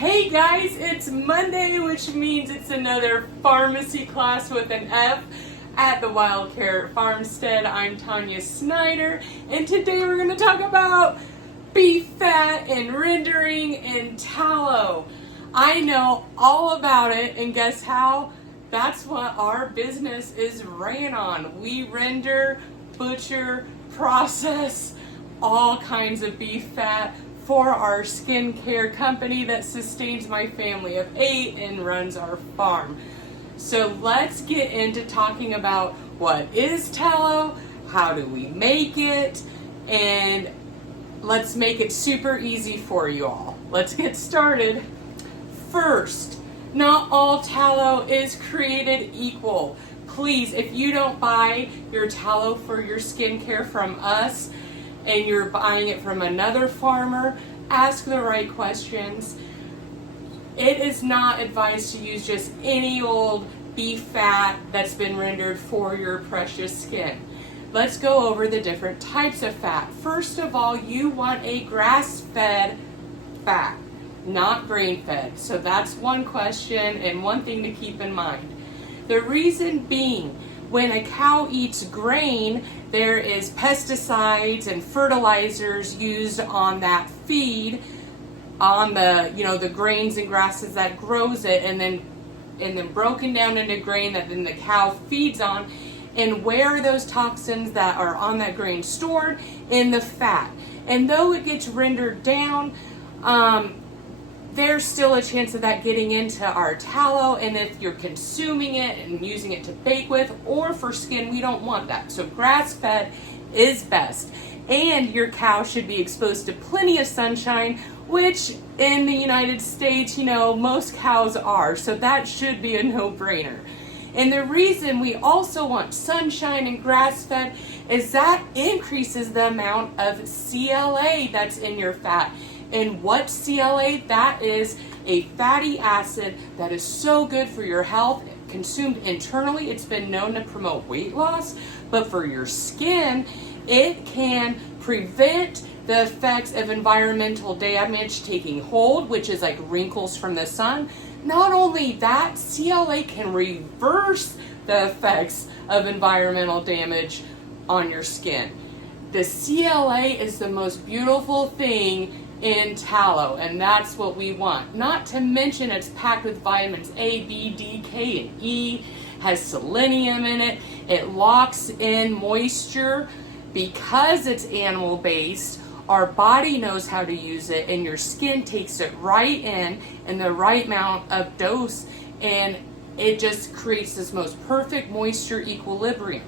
Hey guys, it's Monday, which means it's another pharmacy class with an F at the Wild Carrot Farmstead. I'm Tanya Snyder, and today we're going to talk about beef fat and rendering and tallow. I know all about it, and guess how? That's what our business is ran on. We render, butcher, process all kinds of beef fat for our skincare company that sustains my family of 8 and runs our farm. So let's get into talking about what is tallow, how do we make it, and let's make it super easy for you all. Let's get started. First, not all tallow is created equal. Please, if you don't buy your tallow for your skincare from us, and you're buying it from another farmer, ask the right questions. It is not advised to use just any old beef fat that's been rendered for your precious skin. Let's go over the different types of fat. First of all, you want a grass-fed fat, not grain-fed. So that's one question and one thing to keep in mind. The reason being, when a cow eats grain, there is pesticides and fertilizers used on that feed, on the grains and grasses that grows it, and then broken down into grain that then the cow feeds on. And where are those toxins that are on that grain stored? In the fat. And though it gets rendered down, there's still a chance of that getting into our tallow, and if you're consuming it and using it to bake with or for skin, we don't want that. So grass-fed is best. And your cow should be exposed to plenty of sunshine, which in the United States, most cows are. So that should be a no-brainer. And the reason we also want sunshine and grass-fed is that increases the amount of CLA that's in your fat. And what's CLA? That is a fatty acid that is so good for your health. Consumed internally, it's been known to promote weight loss, but for your skin, it can prevent the effects of environmental damage taking hold, which is like wrinkles from the sun. Not only that, CLA can reverse the effects of environmental damage on your skin. The CLA is the most beautiful thing in tallow, and that's what we want. Not to mention it's packed with vitamins A, B, D, K, and E, has selenium in it. It locks in moisture. Because it's animal-based, our body knows how to use it, and your skin takes it right in the right amount of dose, and it just creates this most perfect moisture equilibrium.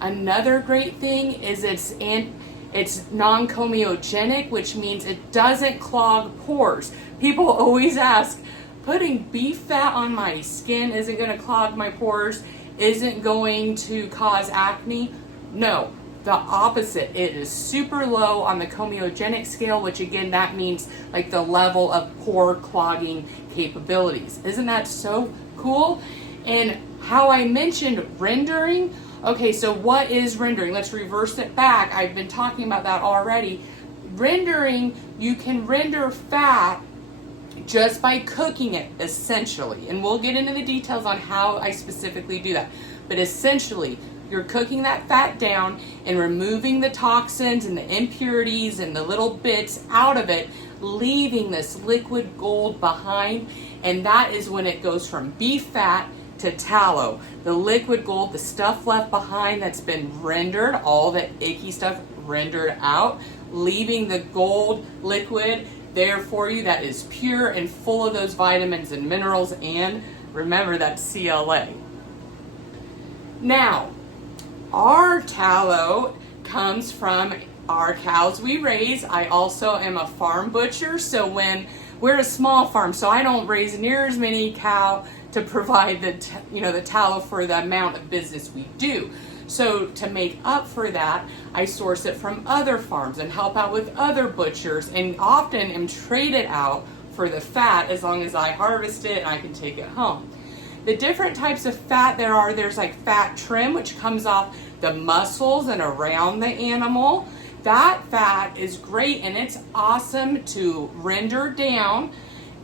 Another great thing is it's non-comedogenic, which means it doesn't clog pores. People always ask, putting beef fat on my skin isn't going to clog my pores, isn't going to cause acne? No, the opposite. It is super low on the comedogenic scale, which again, that means like the level of pore clogging capabilities. Isn't that so cool? And how I mentioned rendering, okay, so what is rendering? Let's reverse it back. I've been talking about that already. Rendering, you can render fat just by cooking it, essentially. And we'll get into the details on how I specifically do that. But essentially, you're cooking that fat down and removing the toxins and the impurities and the little bits out of it, leaving this liquid gold behind. And that is when it goes from beef fat to tallow. The liquid gold, the stuff left behind that's been rendered, all the icky stuff rendered out, leaving the gold liquid there for you that is pure and full of those vitamins and minerals, and remember, that's CLA. Now, our tallow comes from our cows we raise. I also am a farm butcher, so when we're a small farm, so I don't raise near as many cow to provide the tallow for the amount of business we do. So to make up for that, I source it from other farms and help out with other butchers, and often am traded out for the fat as long as I harvest it and I can take it home. The different types of fat there's like fat trim, which comes off the muscles and around the animal. That fat is great, and it's awesome to render down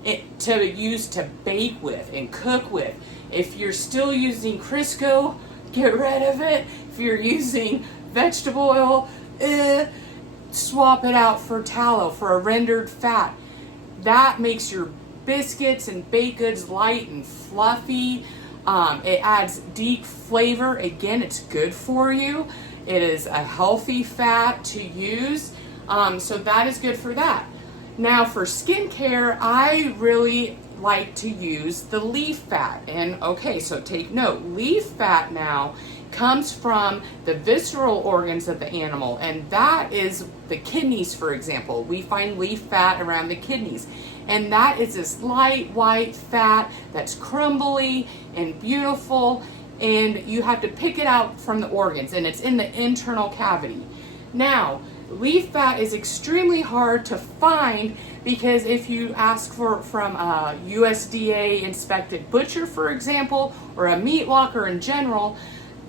to use to bake with and cook with. If you're still using Crisco, get rid of it. If you're using vegetable oil, swap it out for tallow, for a rendered fat. That makes your biscuits and baked goods light and fluffy. It adds deep flavor. Again, it's good for you. It is a healthy fat to use. So that is good for that. Now for skincare, I really like to use the leaf fat. And okay, so take note, leaf fat now comes from the visceral organs of the animal, and that is the kidneys, for example. We find leaf fat around the kidneys, and that is this light white fat that's crumbly and beautiful, and you have to pick it out from the organs, and it's in the internal cavity. Now, leaf fat is extremely hard to find because if you ask from a USDA inspected butcher, for example, or a meat locker in general,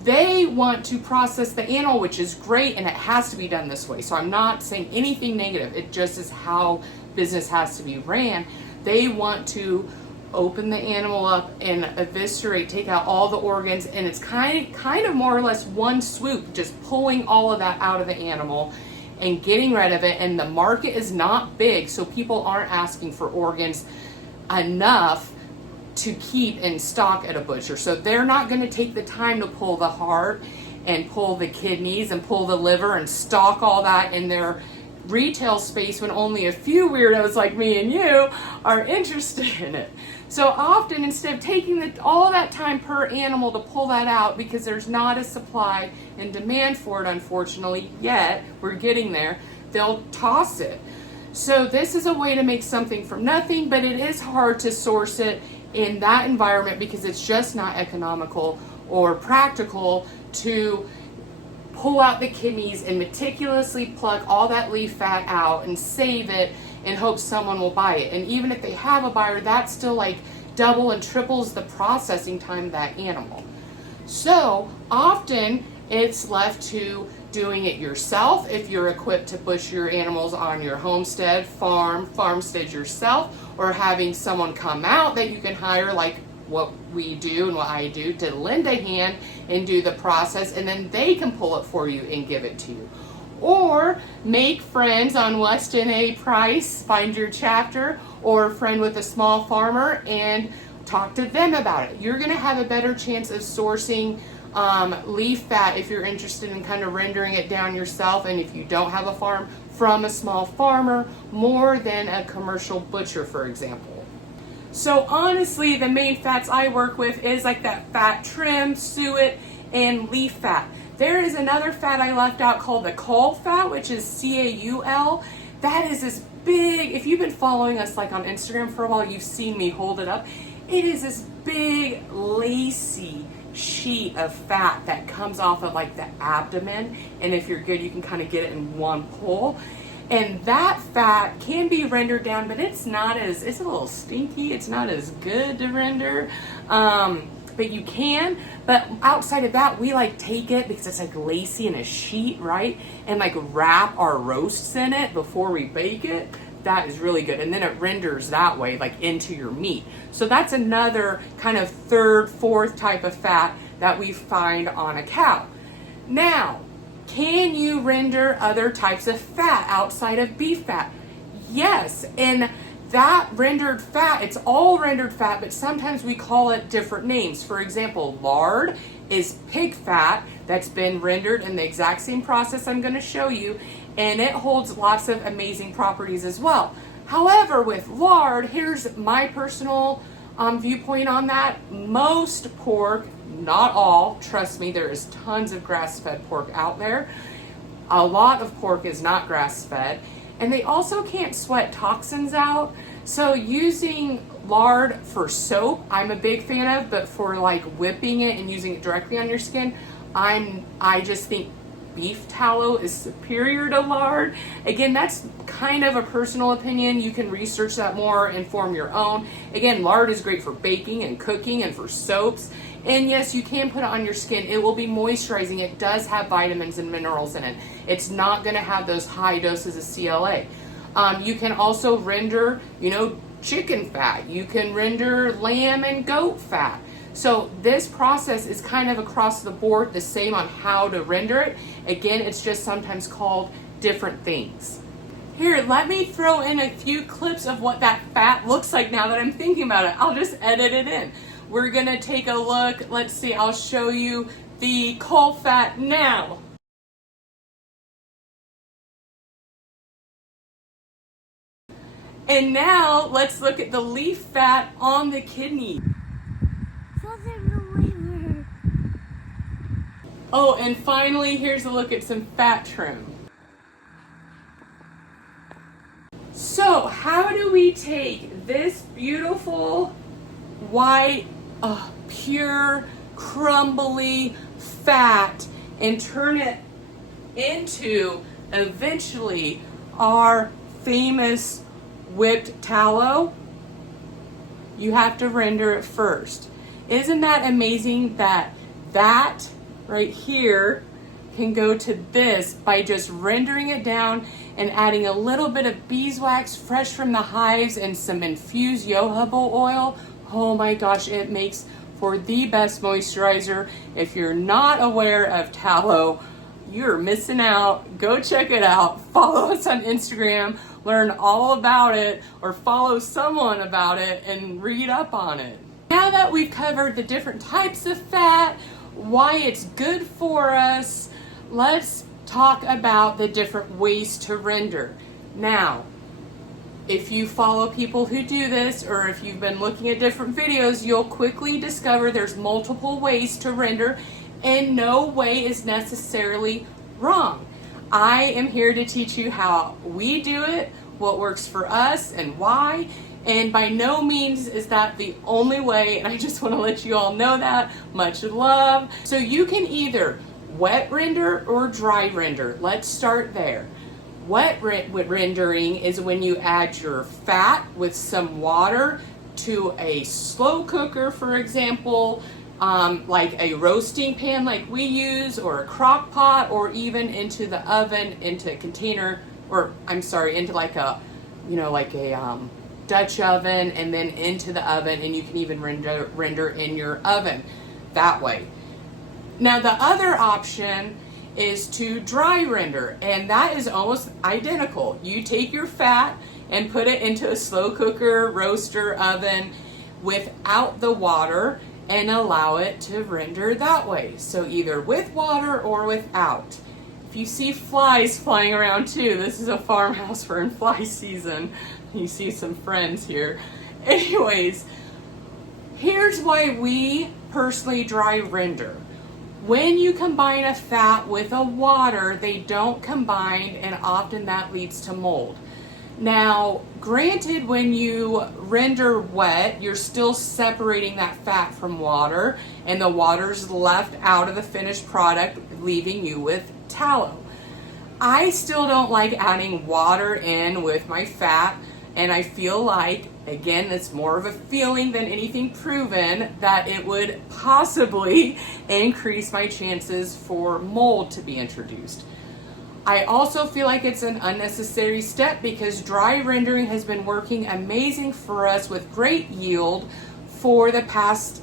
they want to process the animal, which is great, and it has to be done this way. So I'm not saying anything negative. It just is how business has to be ran. They want to open the animal up and eviscerate, take out all the organs, and it's kind of more or less one swoop, just pulling all of that out of the animal and getting rid of it. And the market is not big, so people aren't asking for organs enough to keep in stock at a butcher. So they're not going to take the time to pull the heart and pull the kidneys and pull the liver and stock all that in their retail space when only a few weirdos like me and you are interested in it. So often, instead of taking all that time per animal to pull that out, because there's not a supply and demand for it, unfortunately, yet, we're getting there, they'll toss it. So this is a way to make something from nothing, but it is hard to source it in that environment because it's just not economical or practical to pull out the kidneys and meticulously pluck all that leaf fat out and save it and hope someone will buy it. And even if they have a buyer, that's still like double and triples the processing time of that animal. So often it's left to doing it yourself if you're equipped to butcher your animals on your homestead, farmstead yourself, or having someone come out that you can hire, like what we do and what I do, to lend a hand and do the process, and then they can pull it for you and give it to you. Or make friends on Weston A. Price, find your chapter, or a friend with a small farmer and talk to them about it. You're going to have a better chance of sourcing leaf fat if you're interested in kind of rendering it down yourself, and if you don't have a farm, from a small farmer more than a commercial butcher, for example. So honestly, the main fats I work with is like that fat trim, suet, and leaf fat. There is another fat I left out called the caul fat, which is CAUL. That is this big, if you've been following us like on Instagram for a while, you've seen me hold it up. It is this big, lacy sheet of fat that comes off of like the abdomen, and if you're good, you can kind of get it in one pull. And that fat can be rendered down, but it's a little stinky. It's not as good to render, but you can. But outside of that, we like take it because it's like lacy in a sheet, right? And like wrap our roasts in it before we bake it. That is really good. And then it renders that way, like into your meat. So that's another kind of third, fourth type of fat that we find on a cow. Now, can you render other types of fat outside of beef fat? Yes, and that rendered fat, it's all rendered fat, but sometimes we call it different names. For example, lard is pig fat that's been rendered in the exact same process I'm going to show you, and it holds lots of amazing properties as well. However, with lard, here's my personal viewpoint on that. Most pork, not all, trust me, there is tons of grass-fed pork out there. A lot of pork is not grass-fed, and they also can't sweat toxins out. So using lard for soap, I'm a big fan of, but for like whipping it and using it directly on your skin, I just think beef tallow is superior to lard. Again, that's kind of a personal opinion. You can research that more and form your own. Again, lard is great for baking and cooking and for soaps. And yes, you can put it on your skin. It will be moisturizing. It does have vitamins and minerals in it. It's not going to have those high doses of CLA. You can also render, chicken fat. You can render lamb and goat fat. So this process is kind of across the board the same on how to render it. Again, it's just sometimes called different things. Here, let me throw in a few clips of what that fat looks like now that I'm thinking about it. I'll just edit it in. We're gonna take a look. Let's see, I'll show you the caul fat now. And now let's look at the leaf fat on the kidney. Oh, and finally, here's a look at some fat trim. So, how do we take this beautiful, white, pure, crumbly fat and turn it into, eventually, our famous whipped tallow? You have to render it first. Isn't that amazing that that right here can go to this by just rendering it down and adding a little bit of beeswax fresh from the hives and some infused jojoba oil? Oh my gosh, it makes for the best moisturizer. If you're not aware of tallow, you're missing out. Go check it out. Follow us on Instagram, learn all about it, or follow someone about it and read up on it. Now that we've covered the different types of fat, why it's good for us, let's talk about the different ways to render. Now, if you follow people who do this, or if you've been looking at different videos, you'll quickly discover there's multiple ways to render, and no way is necessarily wrong. I am here to teach you how we do it, what works for us, and why. And by no means is that the only way, and I just want to let you all know that. Much love. So you can either wet render or dry render. Let's start there. Wet rendering is when you add your fat with some water to a slow cooker, for example, like a roasting pan like we use, or a crock pot, or even into the oven, into a container, or into like a, Dutch oven, and then into the oven, and you can even render in your oven that way. Now the other option is to dry render, and that is almost identical. You take your fat and put it into a slow cooker, roaster, oven without the water and allow it to render that way. So either with water or without. If you see flies flying around too, this is a farmhouse. We're in fly season. You see some friends here. Anyways, here's why we personally dry render. When you combine a fat with a water, they don't combine, and often that leads to mold. Now, granted, when you render wet, you're still separating that fat from water, and the water's left out of the finished product, leaving you with tallow. I still don't like adding water in with my fat, and I feel like, again, it's more of a feeling than anything proven, that it would possibly increase my chances for mold to be introduced. I also feel like it's an unnecessary step because dry rendering has been working amazing for us with great yield for the past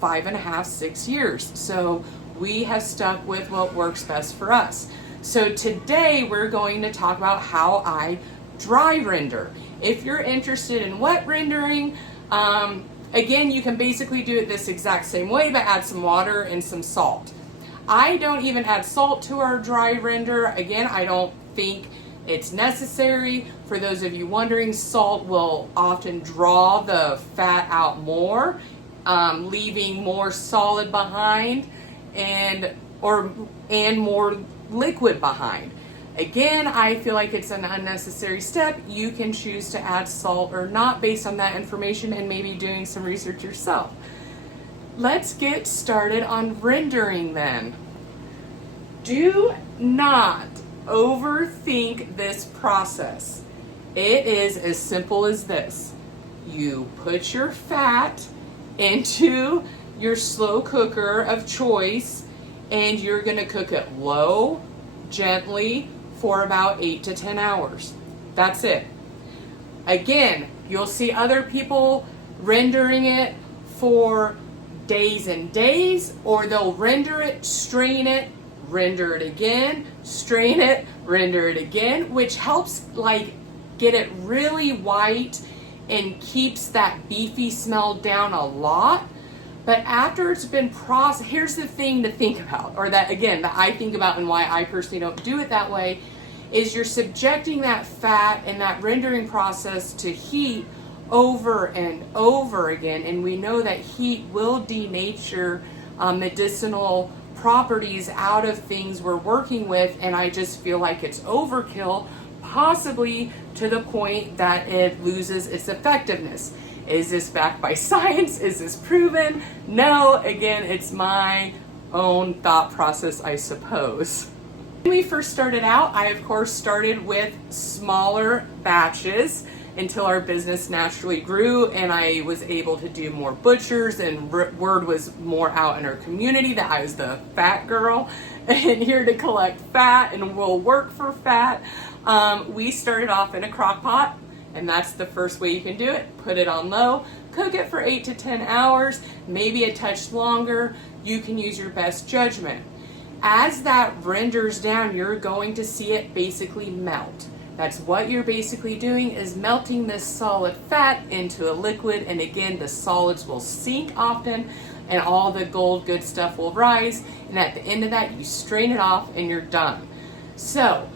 5.5, 6 years. So we have stuck with what works best for us. So today we're going to talk about how I dry render. If you're interested in wet rendering, again, you can basically do it this exact same way, but add some water and some salt. I don't even add salt to our dry render. Again, I don't think it's necessary. For those of you wondering, salt will often draw the fat out more, leaving more solid behind and more liquid behind. Again, I feel like it's an unnecessary step. You can choose to add salt or not based on that information and maybe doing some research yourself. Let's get started on rendering then. Do not overthink this process. It is as simple as this. You put your fat into your slow cooker of choice, and you're going to cook it low, gently, for about 8 to 10 hours. That's it. Again, You'll see other people rendering it for days and days, or they'll render it, strain it, render it again, strain it, render it again, which helps like get it really white and keeps that beefy smell down a lot. But after it's been processed, here's the thing to think about, or that again, that I think about and why I personally don't do it that way, is you're subjecting that fat and that rendering process to heat over and over again. And we know that heat will denature medicinal properties out of things we're working with. And I just feel like it's overkill, possibly to the point that it loses its effectiveness. Is this backed by science? Is this proven? No, again, it's my own thought process, I suppose. When we first started out, I of course started with smaller batches until our business naturally grew and I was able to do more butchers, and word was more out in our community that I was the fat girl and here to collect fat and will work for fat. We started off in a crock pot, and that's the first way you can do it. Put it on low, cook it for 8 to 10 hours, maybe a touch longer. You can use your best judgment. As that renders down, you're going to see it basically melt. That's what you're basically doing, is melting this solid fat into a liquid. And again, the solids will sink often and all the gold good stuff will rise. And at the end of that, you strain it off and you're done. So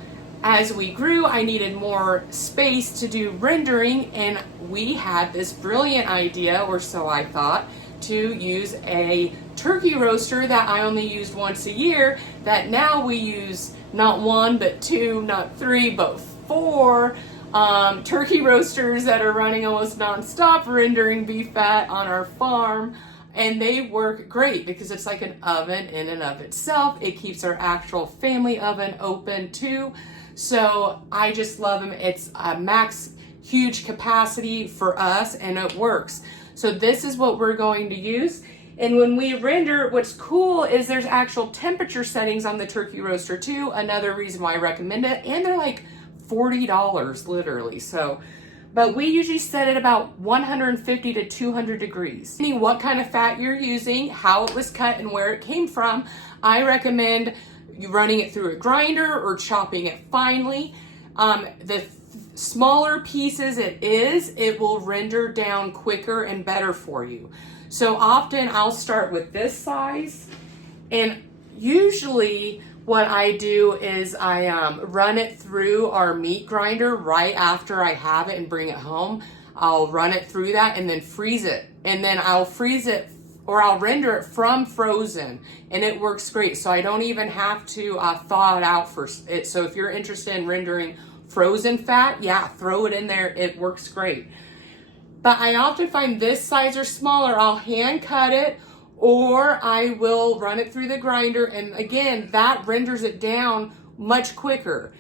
as we grew, I needed more space to do rendering, and we had this brilliant idea, or so I thought, to use a turkey roaster that I only used once a year, that now we use not one, but two, not three, but four turkey roasters that are running almost nonstop rendering beef fat on our farm. And they work great because it's like an oven in and of itself. It keeps our actual family oven open too. So I just love them. It's a max huge capacity for us and it works. So this is what we're going to use. And when we render, what's cool is there's actual temperature settings on the turkey roaster too. Another reason why I recommend it. And they're like $40 literally. So, but we usually set it about 150 to 200 degrees. Depending what kind of fat you're using, how it was cut and where it came from, I recommend you running it through a grinder or chopping it finely. The smaller pieces it will render down quicker and better for you. So often I'll start with this size, and usually what I do is I run it through our meat grinder right after I have it and bring it home. I'll run it through that and then freeze it. And then I'll freeze it, or I'll render it from frozen, and it works great. So I don't even have to thaw it out for it. So if you're interested in rendering frozen fat, yeah, throw it in there. It works great. But I often find this size or smaller, I'll hand cut it, or I will run it through the grinder. And again, that renders it down much quicker.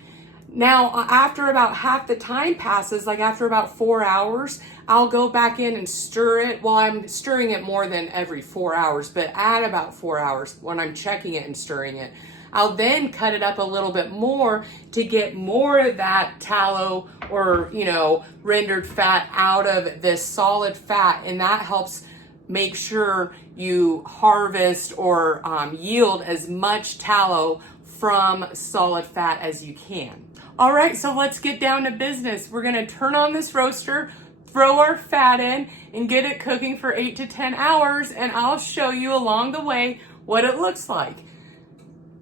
Now, after about half the time passes, like after about 4 hours, I'll go back in and stir it. Well, I'm stirring it more than every 4 hours, but at about 4 hours when I'm checking it and stirring it, I'll then cut it up a little bit more to get more of that tallow or, rendered fat out of this solid fat. And that helps make sure you harvest or yield as much tallow from solid fat as you can. All right, so let's get down to business. We're gonna turn on this roaster, throw our fat in, and get it cooking for 8 to 10 hours, and I'll show you along the way what it looks like.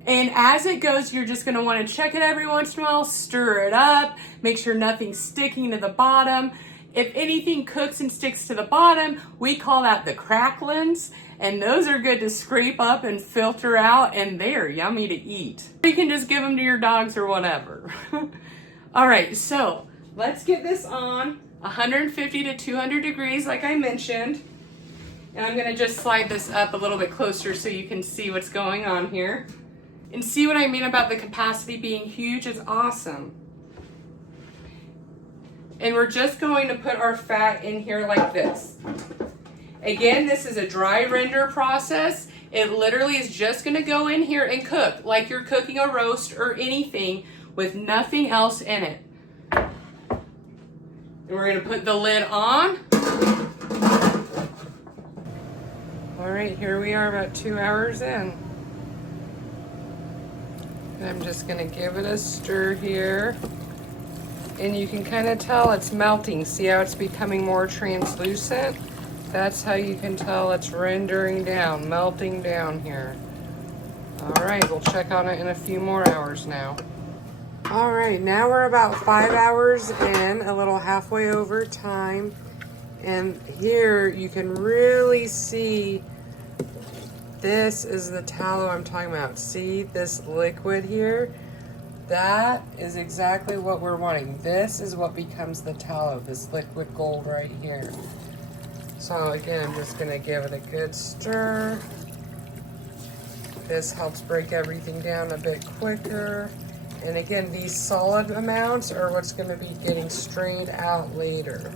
And as it goes, you're just gonna wanna check it every once in a while, stir it up, make sure nothing's sticking to the bottom. If anything cooks and sticks to the bottom, we call that the cracklins, and those are good to scrape up and filter out, and they're yummy to eat. You can just give them to your dogs or whatever. All right, so let's get this on 150 to 200 degrees like I mentioned. And I'm gonna just slide this up a little bit closer so you can see what's going on here. And see what I mean about the capacity being huge is awesome. And we're just going to put our fat in here like this. Again, this is a dry render process. It literally is just gonna go in here and cook like you're cooking a roast or anything with nothing else in it. And we're gonna put the lid on. All right, here we are about 2 hours in. And I'm just gonna give it a stir here. And you can kind of tell it's melting. See how it's becoming more translucent? That's how you can tell it's rendering down, melting down here. All right, we'll check on it in a few more hours now. All right, now we're about 5 hours in, a little halfway over time. And here you can really see, this is the tallow I'm talking about. See this liquid here? That is exactly what we're wanting. This is what becomes the tallow, this liquid gold right here. So again, I'm just gonna give it a good stir. This helps break everything down a bit quicker. And again, these solid amounts are what's gonna be getting strained out later.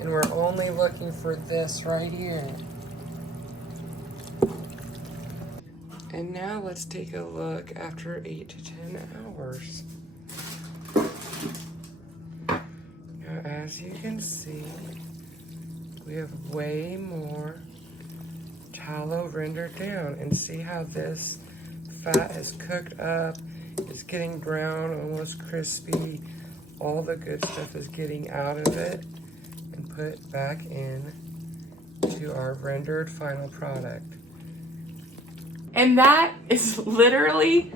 And we're only looking for this right here. And now let's take a look after 8 to 10 hours. Now, as you can see, we have way more tallow rendered down. And see how this fat is cooked up, it's getting brown, almost crispy. All the good stuff is getting out of it and put back in to our rendered final product. And that is literally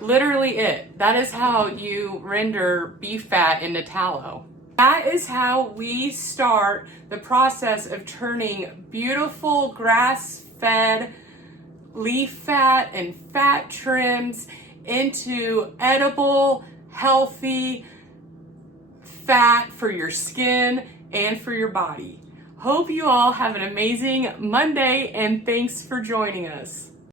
it. That is how you render beef fat into tallow. That is how we start the process of turning beautiful grass-fed leaf fat and fat trims into edible, healthy fat for your skin and for your body. Hope you all have an amazing Monday, and thanks for joining us.